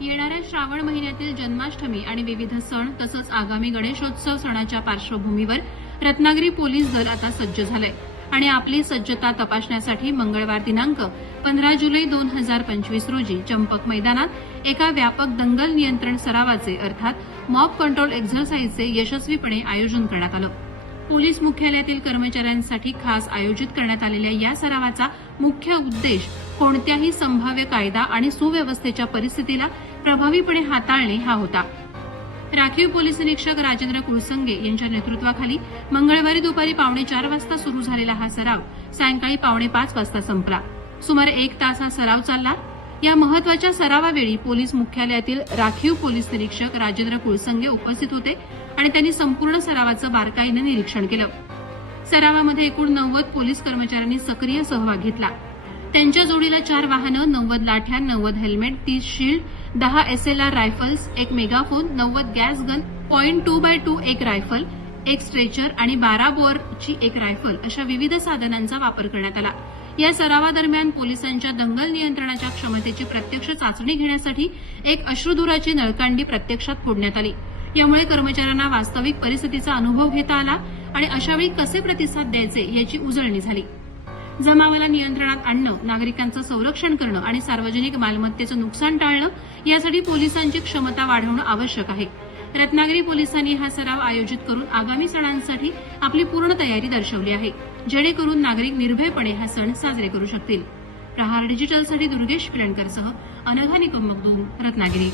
येणाऱ्या श्रावण महिन्यातील जन्माष्टमी आणि विविध सण तसंच आगामी गणेशोत्सव सणाच्या पार्श्वभूमीवर रत्नागिरी पोलीस दल आता सज्ज झालंय. आणि आपली सज्जता तपासण्यासाठी मंगळवार दिनांक पंधरा जुलै दोन हजार पंचवीस रोजी चंपक मैदानात एका व्यापक दंगल नियंत्रण सरावाचे अर्थात मॉब कंट्रोल एक्झरसाइजचे यशस्वीपणे आयोजन करण्यात आलं. पोलीस मुख्यालयातील कर्मचाऱ्यांसाठी खास आयोजित करण्यात आलेल्या या सरावाचा मुख्य उद्देश कोणत्याही संभाव्य कायदा आणि सुव्यवस्थेच्या परिस्थितीला प्रभावीपणे हाताळणे हा होता. राखीव पोलीस निरीक्षक राजेंद्र कुळसंगे यांच्या नेतृत्वाखाली मंगळवारी दुपारी पावणे चार वाजता सुरू झालेला हा सराव सायंकाळी पावणे पाच वाजता संपला. सुमारे एक तास हा सराव चालला. या महत्त्वाच्या सरावावेळी पोलीस मुख्यालयातील राखीव पोलीस निरीक्षक राजेंद्र कुळसंगे उपस्थित होते आणि त्यांनी संपूर्ण सरावाचं बारकाईनं निरीक्षण केलं. सरावामध्ये एकूण नव्वद पोलीस कर्मचाऱ्यांनी सक्रिय सहभाग घेतला. त्यांच्या जोडीला चार वाहनं नव्वद लाठ्या नव्वद हेल्मेट तीस शिल्ड दहा एसएलआर रायफल्स एक मेगाफोन नव्वद gas gun point two by two एक रायफल एक स्ट्रेचर आणि बारा बोअरची एक रायफल अशा विविध साधनांचा वापर करण्यात आला. या सरावादरम्यान पोलिसांच्या दंगल नियंत्रणाच्या क्षमतेची प्रत्यक्ष चाचणी घेण्यासाठी एक अश्रुधुराची नळकांडी प्रत्यक्षात फोडण्यात आली. यामुळे कर्मचाऱ्यांना वास्तविक परिस्थितीचा अनुभव घेता आला आणि अशावेळी कसे प्रतिसाद द्यायचे याची उजळणी झाली. जमावाला नियंत्रणात आणणं नागरिकांचं संरक्षण करणं आणि सार्वजनिक मालमत्तेचं नुकसान टाळणं यासाठी पोलिसांची क्षमता वाढवणं आवश्यक आहे. रत्नागिरी पोलिसांनी हा सराव आयोजित करून आगामी सणांसाठी आपली पूर्ण तयारी दर्शवली आहे जेणेकरून नागरिक निर्भयपणे हा सण साजरे करू शकतील. प्रहार डिजिटलसाठी दुर्गेश किरणकरसह अनघा निकम दोन रत्नागिरी.